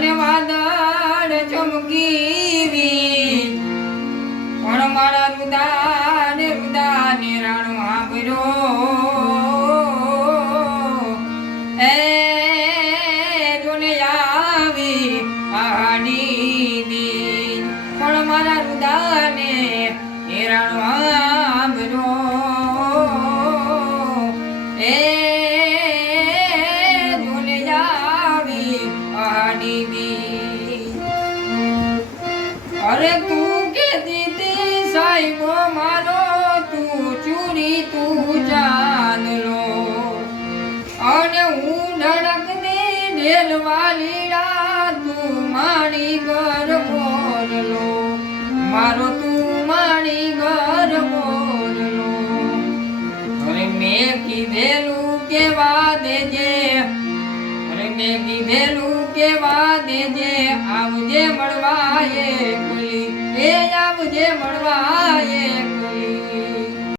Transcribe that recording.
મને વાદળ ચમકીવી. પણ મારા રુદા ને રુદા ને રાણો આભરો એ જોને આવી આડીની પણ મારા રુદા ને રાણો અરે તું કે દીદી સાહેબો મારો, તું ચૂરી, તું જાન લો. અને હું ધડક દે ઢેલવાલીડા તું માણી ઘર બોલલો મારો તું માણી ઘર બોલલો અરે મેં કીધેલું કેવા દેજે, અરે મેં કીધેલું કેવા દેજે, આવજે મળવા એ એ આવજે મળવા